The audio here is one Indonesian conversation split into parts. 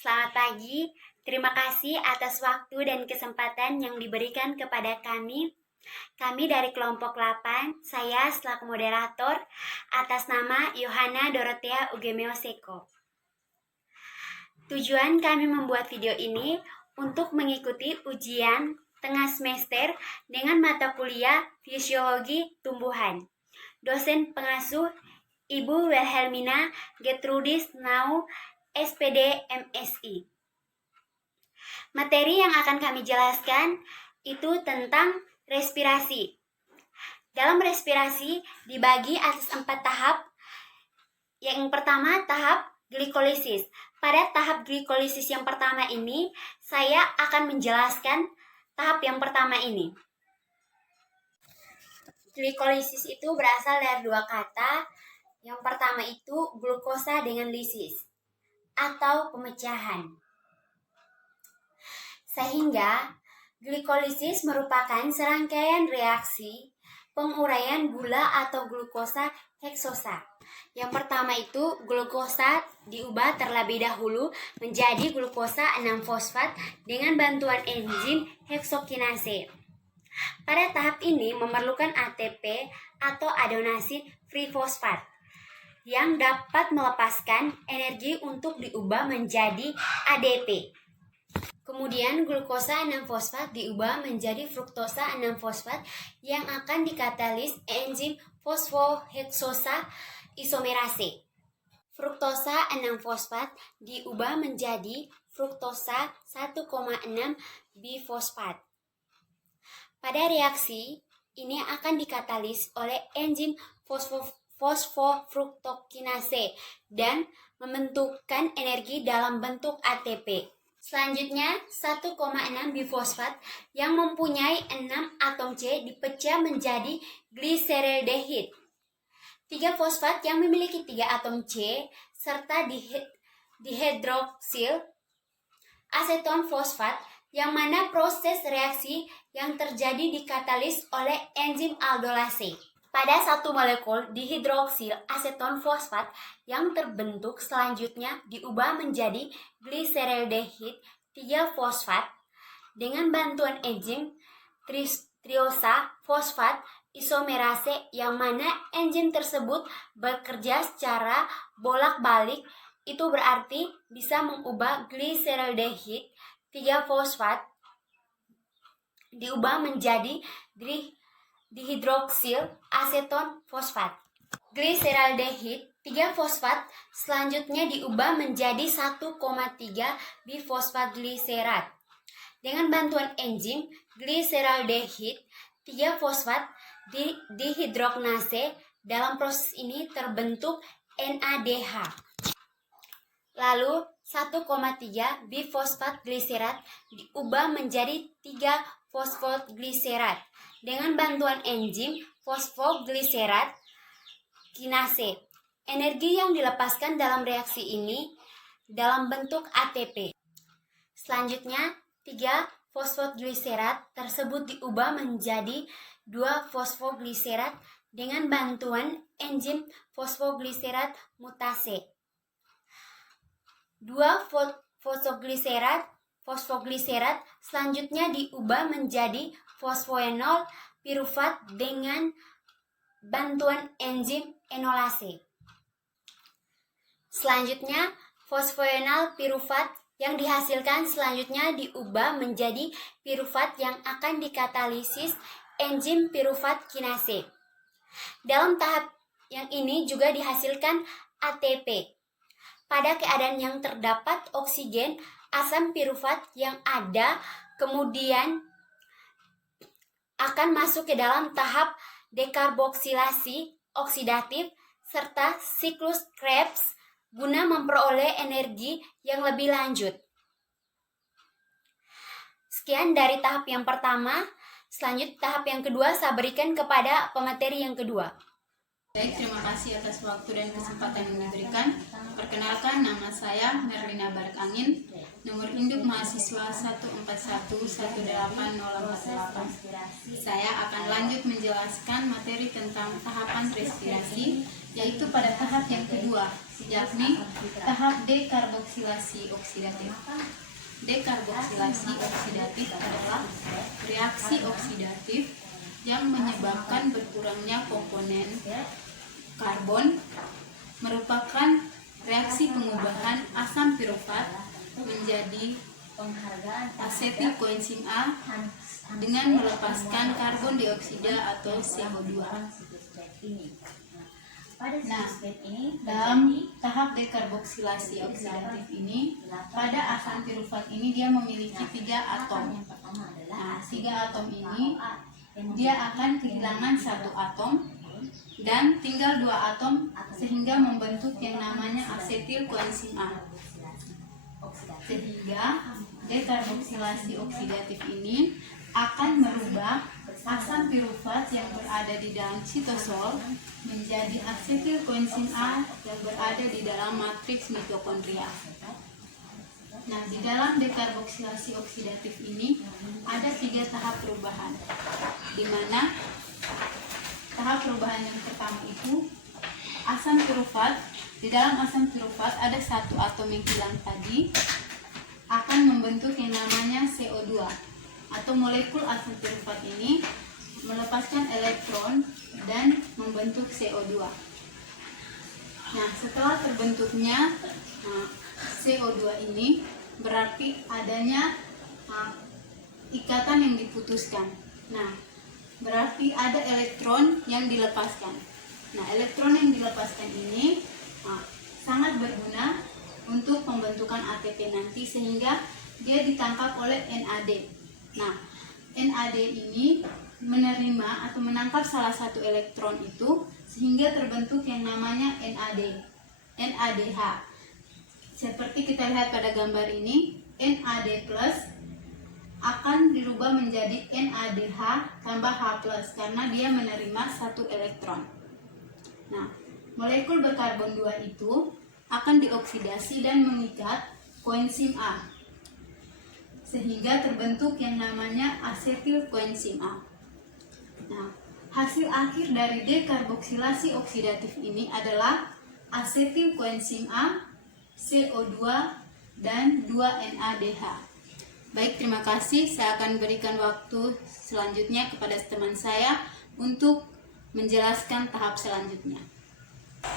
Selamat pagi, terima kasih atas waktu dan kesempatan yang diberikan kepada kami. Kami dari kelompok 8, saya selaku moderator atas nama Yohana Dorothea Ugemeo Seko. Tujuan kami membuat video ini untuk mengikuti ujian tengah semester dengan mata kuliah Fisiologi Tumbuhan. Dosen pengasuh Ibu Wilhelmina Gertrudis Nau, SPD MSI. Materi yang akan kami jelaskan itu tentang respirasi. Dalam respirasi dibagi atas 4 tahap. Yang pertama, tahap glikolisis. Pada tahap glikolisis yang pertama ini, saya akan menjelaskan tahap yang pertama ini. Glikolisis itu berasal dari 2 kata. Yang pertama itu glukosa dengan lisis atau pemecahan. Sehingga glikolisis merupakan serangkaian reaksi penguraian gula atau glukosa heksosa. Yang pertama itu glukosa diubah terlebih dahulu menjadi glukosa 6-fosfat dengan bantuan enzim heksokinase. Pada tahap ini memerlukan ATP atau adenosine trifosfat yang dapat melepaskan energi untuk diubah menjadi ADP. Kemudian glukosa 6-fosfat diubah menjadi fruktosa 6-fosfat yang akan dikatalis enzim fosfoheksosa isomerase. Fruktosa 6-fosfat diubah menjadi fruktosa 1,6 bifosfat. Pada reaksi ini akan dikatalis oleh enzim fosfofruktokinase dan membentukkan energi dalam bentuk ATP. Selanjutnya, 1,6 bifosfat yang mempunyai 6 atom C dipecah menjadi gliseraldehid. 3 fosfat yang memiliki 3 atom C serta dihidroksil aseton fosfat yang mana proses reaksi yang terjadi dikatalis oleh enzim aldolase. Pada 1 molekul dihidroksil aseton fosfat yang terbentuk selanjutnya diubah menjadi gliseraldehid 3 fosfat dengan bantuan enzim triosa fosfat isomerase yang mana enzim tersebut bekerja secara bolak-balik. Itu berarti bisa mengubah gliseraldehid 3 fosfat diubah menjadi dihidroksil aseton fosfat. Gliseraldehid 3 fosfat selanjutnya diubah menjadi 1,3 bifosfat gliserat. Dengan bantuan enzim gliseraldehid 3 fosfat dihidroknase, dalam proses ini terbentuk NADH. Lalu 1,3 bifosfat gliserat diubah menjadi 3 fosfoglycerat dengan bantuan enzim fosfogliserat kinase. Energi yang dilepaskan dalam reaksi ini dalam bentuk ATP. Selanjutnya, 3 fosfogliserat tersebut diubah menjadi 2 fosfogliserat dengan bantuan enzim fosfogliserat mutase. 2 fosfogliserat selanjutnya diubah menjadi fosfoenol pirufat dengan bantuan enzim enolase. Selanjutnya, fosfoenol pirufat yang dihasilkan selanjutnya diubah menjadi pirufat yang akan dikatalisis enzim pirufat kinase. Dalam tahap yang ini juga dihasilkan ATP. Pada keadaan yang terdapat oksigen, asam pirufat yang ada kemudian akan masuk ke dalam tahap dekarboksilasi oksidatif serta siklus Krebs guna memperoleh energi yang lebih lanjut. Sekian dari tahap yang pertama. Selanjutnya tahap yang kedua saya berikan kepada pemateri yang kedua. Baik, terima kasih atas waktu dan kesempatan yang diberikan. Perkenalkan, nama saya Merlina Barakangin, nomor induk mahasiswa 1411848. Saya akan lanjut menjelaskan materi tentang tahapan respirasi yaitu pada tahap yang kedua, yakni tahap dekarboksilasi oksidatif. Dekarboksilasi oksidatif adalah reaksi oksidatif yang menyebabkan berkurangnya komponen karbon, merupakan reaksi pengubahan asam pirufat menjadi asetil koenzim A dengan melepaskan karbon dioksida atau CO2. Nah, dalam tahap dekarboksilasi oksidatif ini, pada asam pirufat ini dia memiliki 3 atom. Nah, 3 atom ini dia akan kehilangan 1 atom dan tinggal 2 atom sehingga membentuk yang namanya asetil koenzim A. Sehingga dekarboksilasi oksidatif ini akan merubah asam pirufat yang berada di dalam sitosol menjadi asetil koenzim A yang berada di dalam matriks mitokondria. Nah, di dalam dekarboksilasi oksidatif ini ada 3 tahap perubahan, di mana tahap perubahan yang pertama itu asam pirufat. Di dalam asam pirufat ada 1 atom yang hilang tadi akan membentuk yang namanya CO2 atau molekul asam pirufat ini melepaskan elektron dan membentuk CO2. Nah, setelah terbentuknya CO2 ini berarti adanya ikatan yang diputuskan. Nah, berarti ada elektron yang dilepaskan. Nah, elektron yang dilepaskan ini sangat berguna untuk pembentukan ATP nanti sehingga dia ditangkap oleh NAD. Nah, NAD ini menerima atau menangkap salah satu elektron itu sehingga terbentuk yang namanya NADH. Seperti kita lihat pada gambar ini, NAD+ akan dirubah menjadi NADH tambah H+ karena dia menerima 1 elektron. Nah, molekul berkarbon 2 itu akan dioksidasi dan mengikat koenzim A sehingga terbentuk yang namanya asetil koenzim A. Nah, hasil akhir dari dekarboksilasi oksidatif ini adalah asetil koenzim A, CO2, dan 2-NADH. Baik, terima kasih. Saya akan berikan waktu selanjutnya kepada teman saya untuk menjelaskan tahap selanjutnya.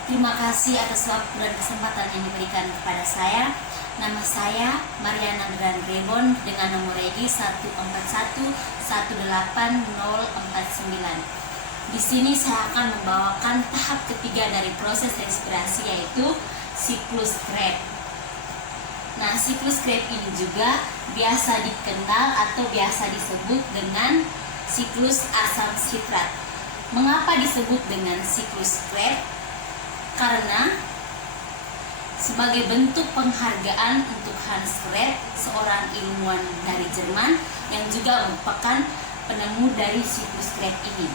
Terima kasih atas waktu dan kesempatan yang diberikan kepada saya. Nama saya Mariana Rebon dengan nomor regi 1411849. Di sini saya akan membawakan tahap ketiga dari proses respirasi, yaitu siklus Krebs. Nah, siklus Krebs ini juga biasa dikenal atau biasa disebut dengan siklus asam sitrat. Mengapa disebut dengan siklus Krebs? Karena sebagai bentuk penghargaan untuk Hans Krebs, seorang ilmuwan dari Jerman yang juga merupakan penemu dari siklus Krebs ini.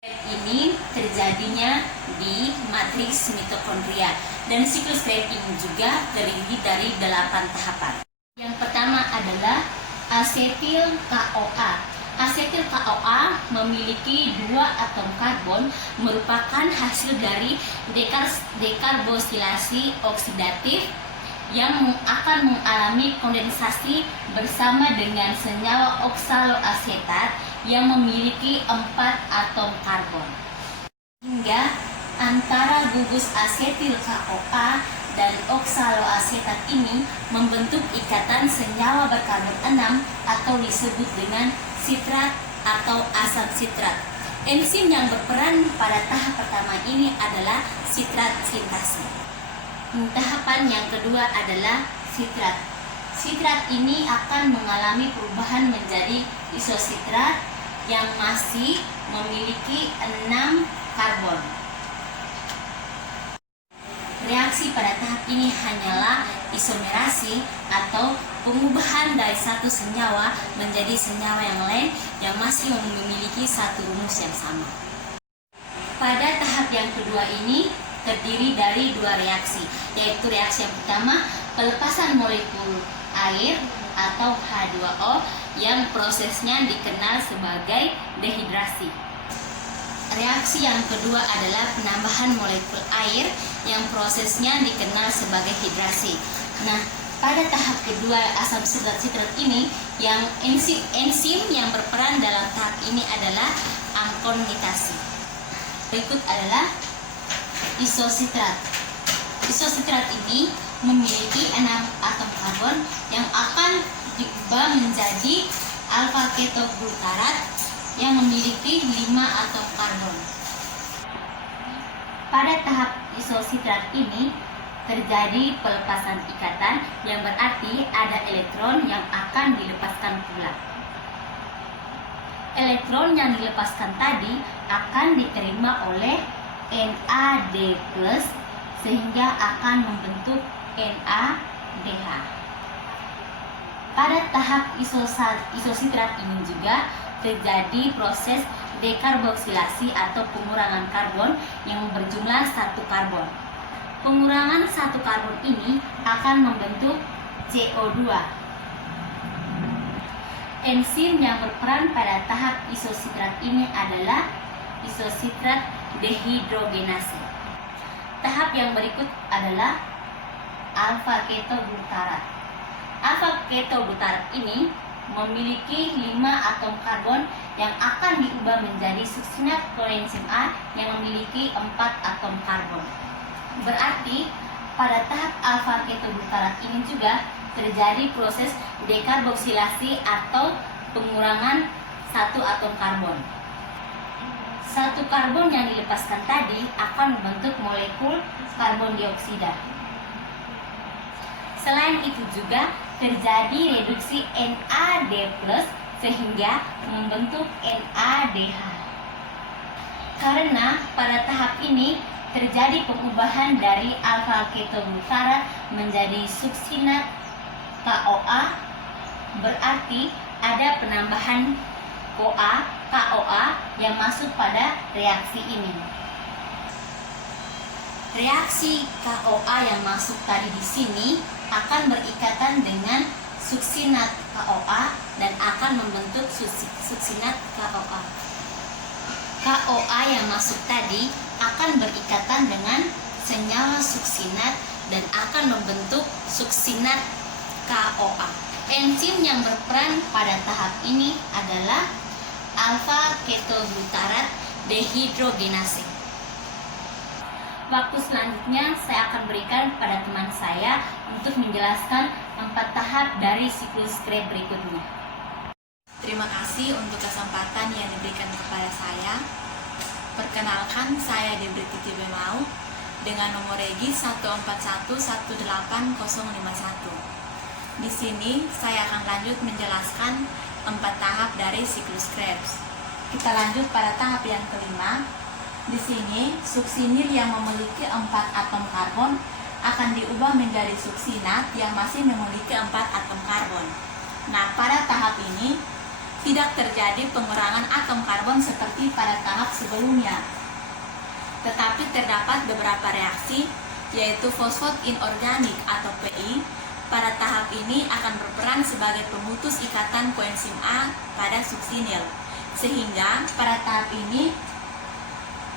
Krebs ini terjadinya di matriks mitokondria dan siklus Krebs ini juga terdiri dari 8 tahapan. Yang pertama adalah asetil CoA. Asetil CoA memiliki 2 atom karbon, merupakan hasil dari dekarboksilasi oksidatif yang akan mengalami kondensasi bersama dengan senyawa oksaloasetat yang memiliki 4 atom karbon. Hingga antara gugus asetil CoA dan oksaloasetat ini membentuk ikatan senyawa berkarbon 6 atau disebut dengan sitrat atau asam sitrat. Enzim yang berperan pada tahap pertama ini adalah sitrat sintase. Tahapan yang kedua adalah sitrat. Sitrat ini akan mengalami perubahan menjadi isositrat yang masih memiliki 6 karbon. Reaksi pada tahap ini hanyalah isomerasi atau pengubahan dari satu senyawa menjadi senyawa yang lain yang masih memiliki satu rumus yang sama. Pada tahap yang kedua ini terdiri dari 2 reaksi, yaitu reaksi yang pertama pelepasan molekul air atau H2O yang prosesnya dikenal sebagai dehidrasi. Reaksi yang kedua adalah penambahan molekul air yang prosesnya dikenal sebagai hidrasi. Nah, pada tahap kedua asam sitrat ini, yang enzim yang berperan dalam tahap ini adalah angkonitasi. Berikut adalah isositrat. Isositrat ini memiliki 6 atom karbon yang akan diubah menjadi alfa ketoglutarat yang memiliki 5 atom karbon. Pada tahap isositrat ini terjadi pelepasan ikatan, yang berarti ada elektron yang akan dilepaskan pula. Elektron yang dilepaskan tadi akan diterima oleh NAD+, sehingga akan membentuk NADH. Pada tahap isositrat ini juga terjadi proses dekarboksilasi atau pengurangan karbon yang berjumlah 1 karbon. Pengurangan 1 karbon ini akan membentuk CO2. Enzim yang berperan pada tahap isositrat ini adalah isositrat dehidrogenase. Tahap yang berikut adalah alfa ketoglutarat. Alfa ketoglutarat ini memiliki 5 atom karbon yang akan diubah menjadi suksinat koenzim A yang memiliki 4 atom karbon. Berarti pada tahap alfa ketoglutarat ini juga terjadi proses dekarboksilasi atau pengurangan 1 atom karbon. 1 karbon yang dilepaskan tadi akan membentuk molekul karbon dioksida. Selain itu juga terjadi reduksi NAD+ sehingga membentuk NADH. Karena pada tahap ini terjadi pengubahan dari alfa ketoglutarat menjadi suksinat KOA, berarti ada penambahan KOA yang masuk pada reaksi ini. Reaksi KOA yang masuk tadi di sini akan berikatan dengan suksinat KOA dan akan membentuk suksinat KOA. KOA yang masuk tadi akan berikatan dengan senyawa suksinat dan akan membentuk suksinat KOA. Enzim yang berperan pada tahap ini adalah alfa ketoglutarat dehidrogenase. Waktu selanjutnya saya akan berikan pada teman saya untuk menjelaskan 4 tahap dari siklus Krebs berikutnya. Terima kasih untuk kesempatan yang diberikan kepada saya. Perkenalkan, saya Debri Titi Bemau dengan nomor regi 141818051. Di sini saya akan lanjut menjelaskan 4 tahap dari siklus Krebs. Kita lanjut pada tahap yang kelima. Di sini, suksinil yang memiliki 4 atom karbon akan diubah menjadi suksinat yang masih memiliki 4 atom karbon. Nah, pada tahap ini tidak terjadi pengurangan atom karbon seperti pada tahap sebelumnya. Tetapi terdapat beberapa reaksi, yaitu fosfat inorganik atau PI, pada tahap ini akan berperan sebagai pemutus ikatan koenzim A pada suksinil. Sehingga pada tahap ini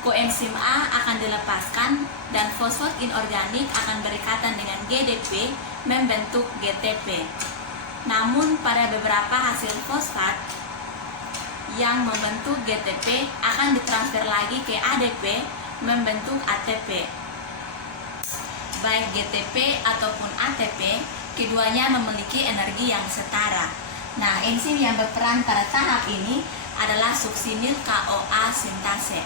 koenzim A akan dilepaskan dan fosfat inorganik akan berikatan dengan GDP membentuk GTP. Namun pada beberapa hasil fosfat yang membentuk GTP akan ditransfer lagi ke ADP membentuk ATP. Baik GTP ataupun ATP, keduanya memiliki energi yang setara. Nah, enzim yang berperan pada tahap ini adalah suksinil KOA sintase.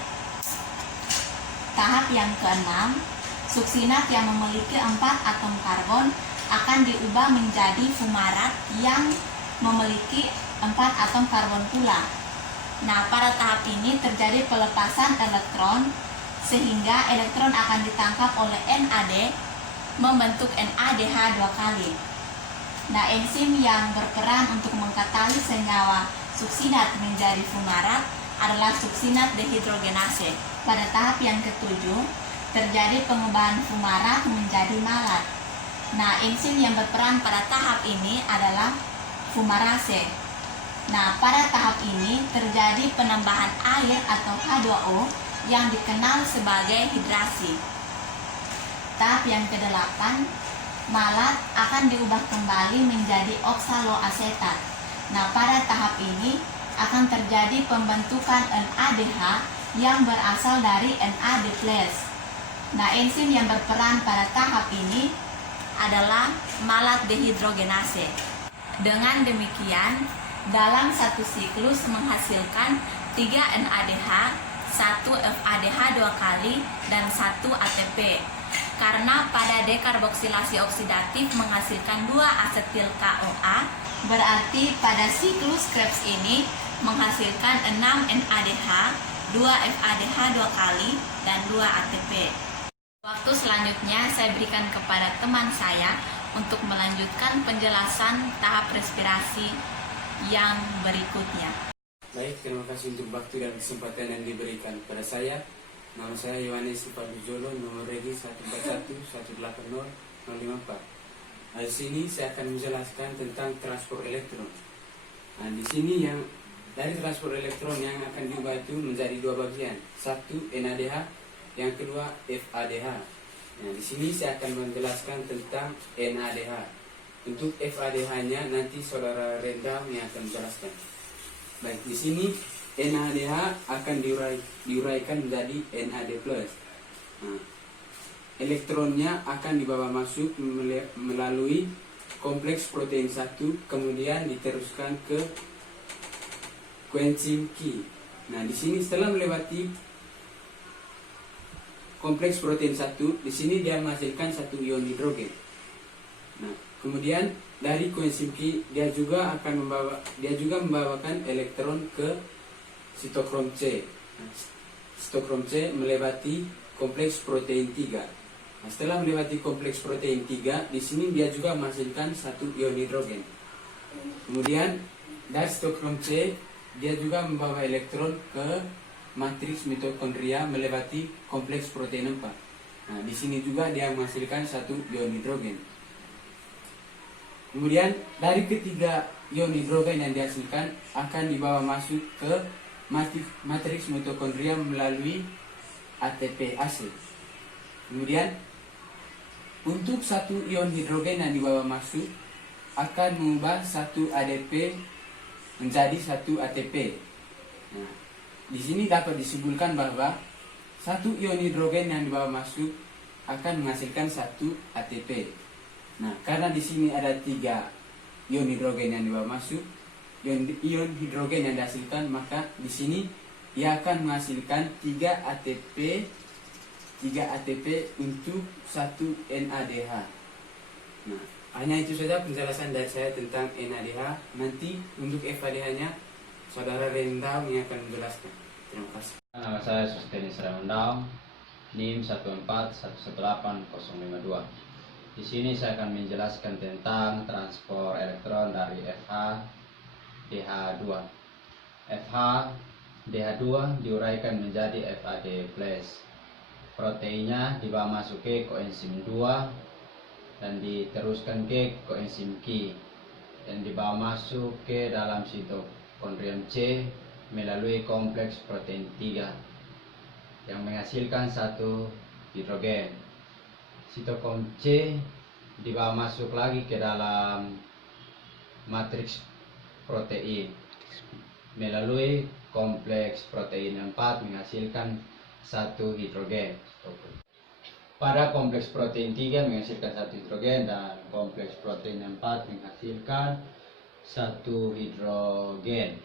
Tahap yang ke-6, suksinat yang memiliki 4 atom karbon akan diubah menjadi fumarat yang memiliki 4 atom karbon pula. Nah, pada tahap ini terjadi pelepasan elektron sehingga elektron akan ditangkap oleh NAD membentuk NADH 2 kali. Nah, enzim yang berperan untuk mengkatalis senyawa suksinat menjadi fumarat adalah suksinat dehidrogenase. Pada tahap yang ke-7 terjadi pengubahan fumarat menjadi malat. Nah, enzim yang berperan pada tahap ini adalah fumarase. Nah, pada tahap ini terjadi penambahan air atau H2O yang dikenal sebagai hidrasi. Tahap yang ke-8, malat akan diubah kembali menjadi oksaloasetat. Nah, pada tahap ini akan terjadi pembentukan NADH yang berasal dari NAD+. Nah, enzim yang berperan pada tahap ini adalah malat dehidrogenase. Dengan demikian, dalam satu siklus menghasilkan 3 NADH, 1 FADH 2 kali, dan 1 ATP. Karena pada dekarboksilasi oksidatif menghasilkan 2 asetil CoA, berarti pada siklus Krebs ini menghasilkan 6 NADH, 2 FADH 2 kali, dan 2 ATP. Waktu selanjutnya saya berikan kepada teman saya untuk melanjutkan penjelasan tahap respirasi yang berikutnya. Baik, terima kasih untuk waktu dan kesempatan yang diberikan pada saya. Nama saya Yohanes Padujolo, nomor regi 141180054. Di sini saya akan menjelaskan tentang transport elektron. Nah, di sini yang dari transport elektron yang akan diubah itu menjadi 2 bagian. Satu NADH, yang kedua FADH. Nah, di sini saya akan menjelaskan tentang NADH. Untuk FADH-nya nanti saudara Rendam yang akan menjelaskan. Baik, di sini NADH akan diuraikan menjadi NAD+. Nah, elektronnya akan dibawa masuk melalui kompleks protein 1, kemudian diteruskan ke koenzim Q. Nah, di sini setelah melewati kompleks protein 1, di sini dia menghasilkan 1 ion hidrogen. Nah, kemudian dari koenzim Q dia juga membawakan elektron ke sitokrom C. Nah, sitokrom C melewati kompleks protein 3. Nah, setelah melewati kompleks protein 3, di sini dia juga menghasilkan 1 ion hidrogen. Kemudian dari sitokrom C dia juga membawa elektron ke matriks mitokondria melewati kompleks protein 4. Nah, di sini juga dia menghasilkan 1 ion hidrogen. Kemudian dari ketiga ion hidrogen yang dihasilkan akan dibawa masuk ke matriks mitokondria melalui ATPase. Kemudian untuk 1 ion hidrogen yang dibawa masuk akan mengubah 1 ADP menjadi 1 ATP. Nah, di sini dapat disimpulkan bahwa 1 ion hidrogen yang dibawa masuk akan menghasilkan 1 ATP. Nah, karena di sini ada 3 ion hidrogen yang dibawa masuk, ion hidrogen yang dihasilkan, maka di sini ia akan menghasilkan 3 ATP untuk 1 NADH. Nah, hanya itu saja penjelasan dari saya tentang NADH. Nanti untuk FADH-nya saudara Rendam yang akan menjelaskan. Terima kasih. Nama saya Sustenis Ramendam, NIM 141180052. Di sini saya akan menjelaskan tentang transport elektron dari FADH2. FADH2 diuraikan menjadi FAD+. Proteinnya dibawa masuk ke koenzim 2 dan diteruskan ke koenzim Q dan dibawa masuk ke dalam sitokondrium C melalui kompleks protein 3 yang menghasilkan 1 hidrogen. Sitokrom C dibawa masuk lagi ke dalam matriks protein melalui kompleks protein 4 menghasilkan 1 hidrogen. Pada kompleks protein 3 menghasilkan 1 hidrogen dan kompleks protein 4 menghasilkan 1 hidrogen.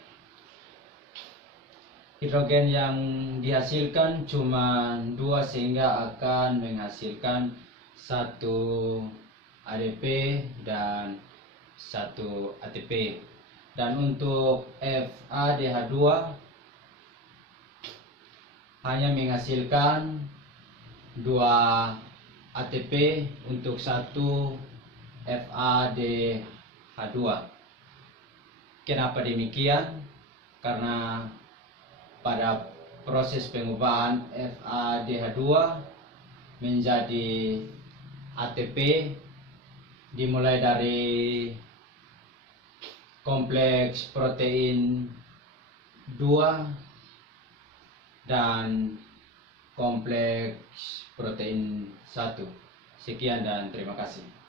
Hidrogen yang dihasilkan cuma 2 sehingga akan menghasilkan 1 ADP dan 1 ATP. Dan untuk FADH2 hanya menghasilkan 2 ATP untuk 1 FADH2. Kenapa demikian? Karena pada proses pengubahan FADH2 menjadi ATP dimulai dari kompleks protein 2 dan kompleks protein 1. Sekian dan terima kasih.